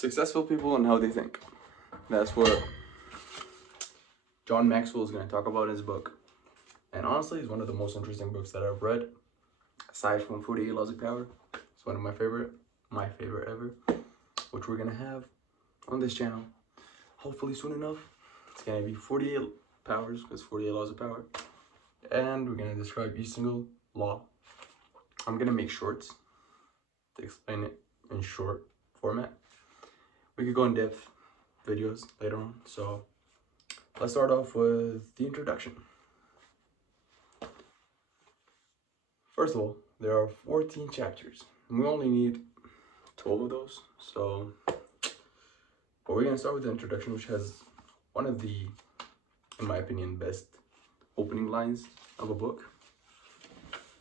Successful people and how they think. That's what John Maxwell is going to talk about in his book. And honestly, it's one of the most interesting books that I've read. Aside from 48 Laws of Power, it's one of my favorite ever, which we're going to have on this channel. Hopefully soon enough. It's going to be 48 powers, because 48 Laws of Power. And we're going to describe each single law. I'm going to make shorts to explain it in short format. We could go in depth videos later on. So let's start off with the introduction. First of all, there are 14 chapters. And we only need 12 of those. So, but we're going to start with the introduction, which has one of the, in my opinion, best opening lines of a book.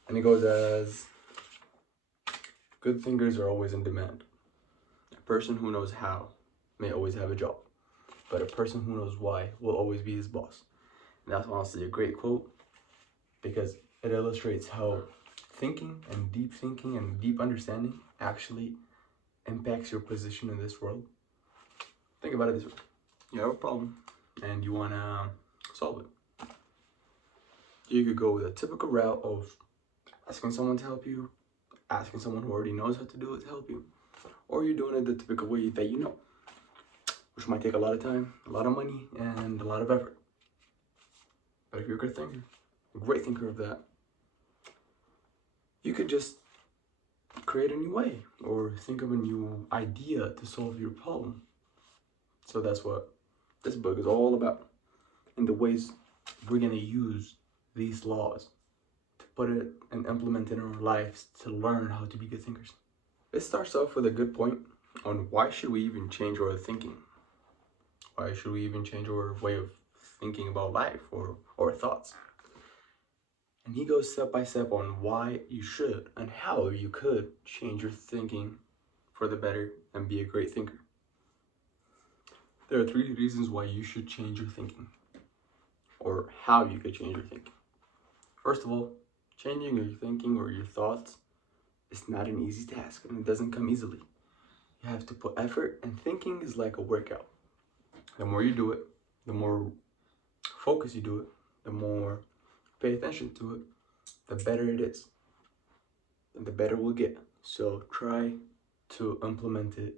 And it goes as, good thinkers are always in demand. A person who knows how may always have a job, but a person who knows why will always be his boss. And that's honestly a great quote, because it illustrates how thinking and deep understanding actually impacts your position in this world. Think about it this way. You have a problem and you want to solve it. You could go with a typical route of asking someone to help you, asking someone who already knows how to do it to help you, or you're doing it the typical way that you know, which might take a lot of time, a lot of money, and a lot of effort. But if you're a good thinker, a great thinker of that, you could just create a new way or think of a new idea to solve your problem. So that's what this book is all about, and the ways we're going to use these laws to put it and implement in our lives to learn how to be good thinkers. It starts off with a good point on why should we even change our thinking? Why should we even change our way of thinking about life or our thoughts? And he goes step by step on why you should and how you could change your thinking for the better and be a great thinker. There are 3 reasons why you should change your thinking, or how you could change your thinking. First of all, changing your thinking or your thoughts is not an easy task, and it doesn't come easily. You have to put effort, and thinking is like a workout. The more you do it, the more focus you do it, the more pay attention to it, the better it is, and the better we'll get. So try to implement it.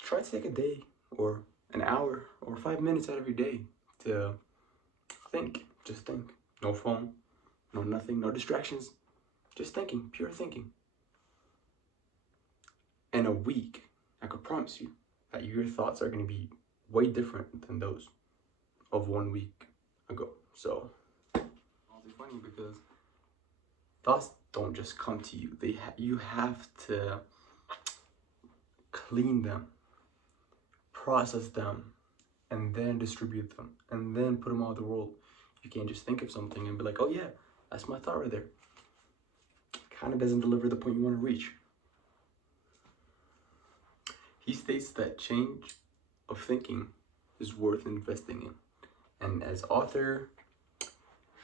Try to take a day or an hour or 5 minutes out of your day to think. Just think. No phone, no nothing, no distractions. Just thinking, pure thinking. In a week, I could promise you that your thoughts are going to be way different than those of 1 week ago. So it's funny because thoughts don't just come to you. You have to clean them, process them, and then distribute them, and then put them out in the world. You can't just think of something and be like, oh yeah, that's my thought right there. Kind of doesn't deliver the point you want to reach. He states that change of thinking is worth investing in. And as author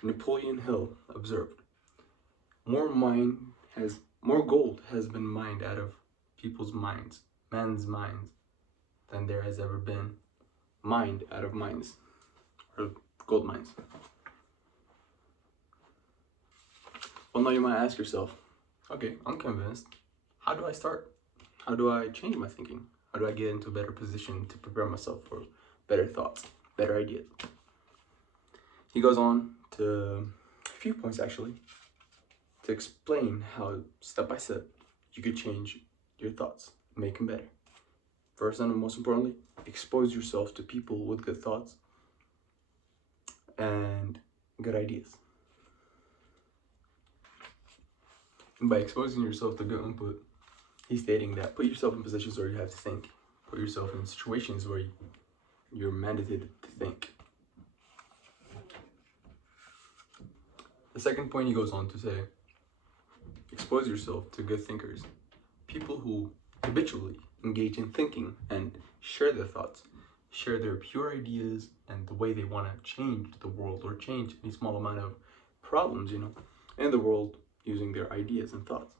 Napoleon Hill observed, more gold has been mined out of men's minds, than there has ever been mined out of mines, or gold mines. Well, now you might ask yourself, okay, I'm convinced. How do I start? How do I change my thinking? How do I get into a better position to prepare myself for better thoughts, better ideas? He goes on to a few points actually to explain how step by step you could change your thoughts, make them better. First and most importantly, expose yourself to people with good thoughts and good ideas. And by exposing yourself to good input, he's stating that put yourself in positions where you have to think. Put yourself in situations where you're mandated to think. The second point he goes on to say, expose yourself to good thinkers. People who habitually engage in thinking and share their thoughts, share their pure ideas and the way they want to change the world or change any small amount of problems, in the world using their ideas and thoughts.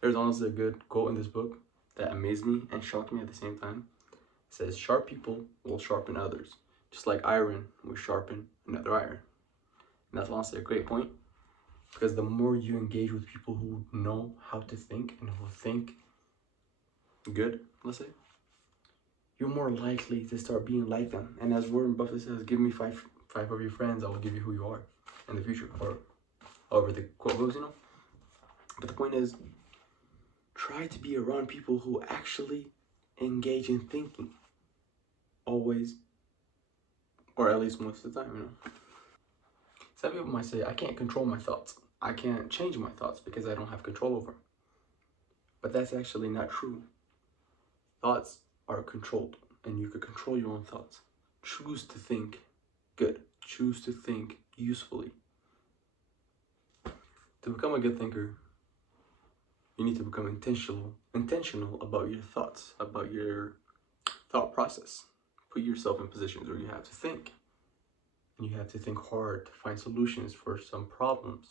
There's honestly a good quote in this book that amazed me and shocked me at the same time. It says, "Sharp people will sharpen others, just like iron will sharpen another iron." And that's honestly a great point, because the more you engage with people who know how to think and who think good, let's say, you're more likely to start being like them. And as Warren Buffett says, give me five of your friends, I will give you who you are in the future, or however the quote goes, you know. But the point is, try to be around people who actually engage in thinking, always, or at least most of the time, you know. Some people might say, I can't control my thoughts. I can't change my thoughts because I don't have control over them. But that's actually not true. Thoughts are controlled, and you can control your own thoughts. Choose to think good. Choose to think usefully. To become a good thinker, you need to become intentional about your thoughts, about your thought process. Put yourself in positions where you have to think. And you have to think hard to find solutions for some problems.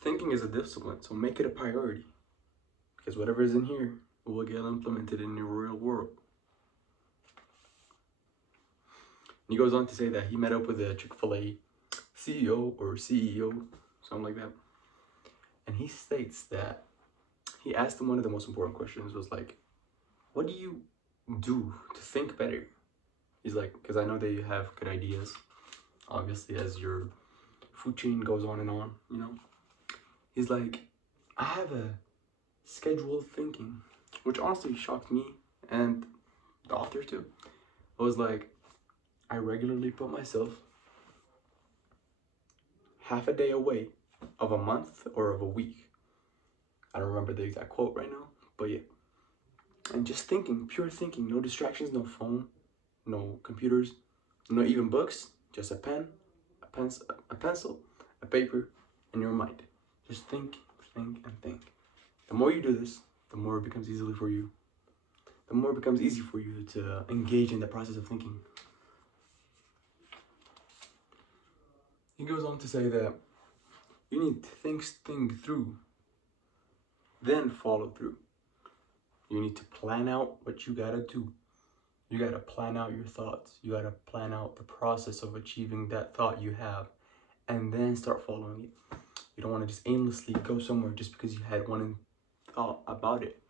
Thinking is a discipline, so make it a priority. Because whatever is in here will get implemented in your real world. And he goes on to say that he met up with a Chick-fil-A CEO or CEO, something like that. And he states that he asked him one of the most important questions was like, what do you do to think better? He's like, because I know that you have good ideas, obviously, as your food chain goes on and on, you know. He's like, I have a scheduled thinking, which honestly shocked me and the author too. I was like, I regularly put myself half a day away of a month or of a week. I don't remember the exact quote right now, but yeah. And just thinking, pure thinking, no distractions, no phone, no computers, no even books, just a pen, a pencil, a paper, and your mind. Just think, and think. The more you do this, the more it becomes easy for you. The more it becomes easy for you to engage in the process of thinking. He goes on to say that you need to think through, then follow through. You need to plan out what you gotta do. You gotta plan out your thoughts. You gotta plan out the process of achieving that thought you have, and then start following it. You don't want to just aimlessly go somewhere just because you had one thought about it.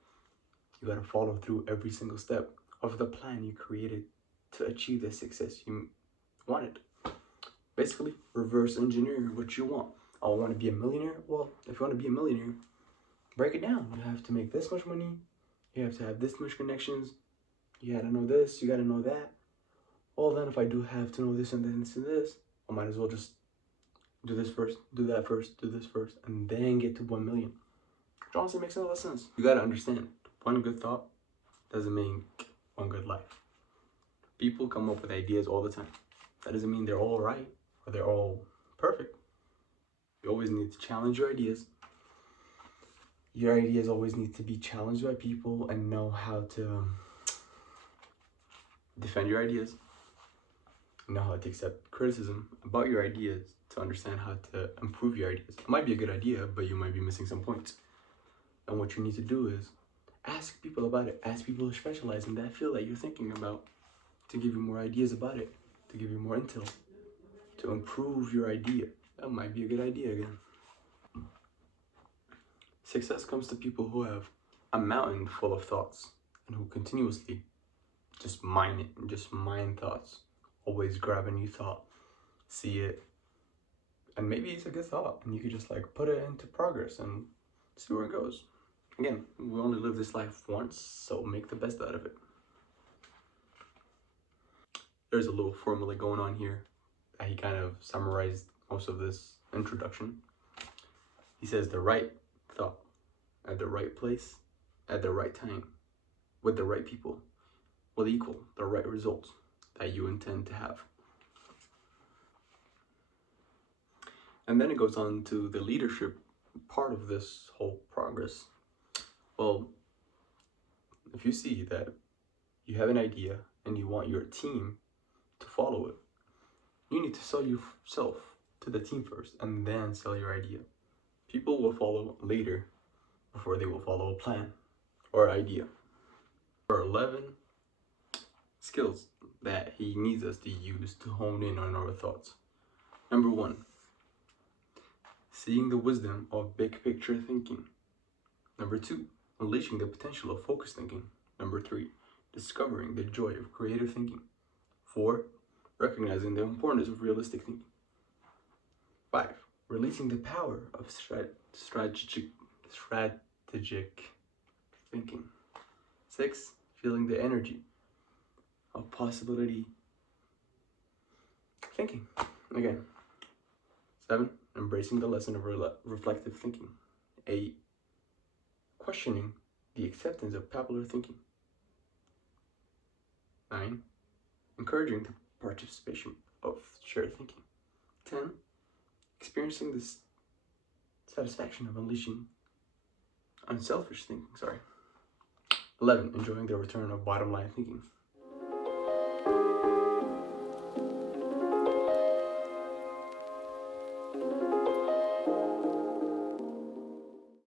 You gotta follow through every single step of the plan you created to achieve the success you wanted. Basically, reverse engineer what you want. Oh, I want to be a millionaire? Well, if you want to be a millionaire, break it down. You have to make this much money. You have to have this much connections. You gotta know this. You gotta know that. Well, then if I do have to know this and then this and this, I might as well just do this first, do that first, do this first, and then get to 1 million. Which honestly makes a lot of sense. You gotta understand, one good thought doesn't make one good life. People come up with ideas all the time. That doesn't mean they're all right or they're all perfect. You always need to challenge your ideas. Your ideas always need to be challenged by people and know how to defend your ideas. Know how to accept criticism about your ideas to understand how to improve your ideas. It might be a good idea, but you might be missing some points. And what you need to do is ask people about it. Ask people who specialize in that field that you're thinking about to give you more ideas about it, to give you more intel, to improve your idea. That might be a good idea again. Success comes to people who have a mountain full of thoughts and who continuously just mine it and just mine thoughts. Always grab a new thought, see it, and maybe it's a good thought and you could just like put it into progress and see where it goes. Again, we only live this life once, so make the best out of it. There's a little formula going on here that he kind of summarized most of this introduction. He says the right thought at the right place at the right time with the right people will equal the right results that you intend to have. And then it goes on to the leadership part of this whole progress. Well, if you see that you have an idea and you want your team to follow it, you need to sell yourself to the team first and then sell your idea. People will follow later before they will follow a plan or idea. Or 11 skills that he needs us to use to hone in on our thoughts. Number 1, seeing the wisdom of big picture thinking. Number 2, unleashing the potential of focused thinking. Number 3, discovering the joy of creative thinking. 4, recognizing the importance of realistic thinking. 5, releasing the power of strategic thinking. 6, feeling the energy of possibility thinking. Again. 7, embracing the lesson of reflective thinking. 8, questioning the acceptance of popular thinking. 9, encouraging the participation of shared thinking. 10, experiencing the satisfaction of unleashing unselfish thinking. 11, enjoying the return of bottom line thinking.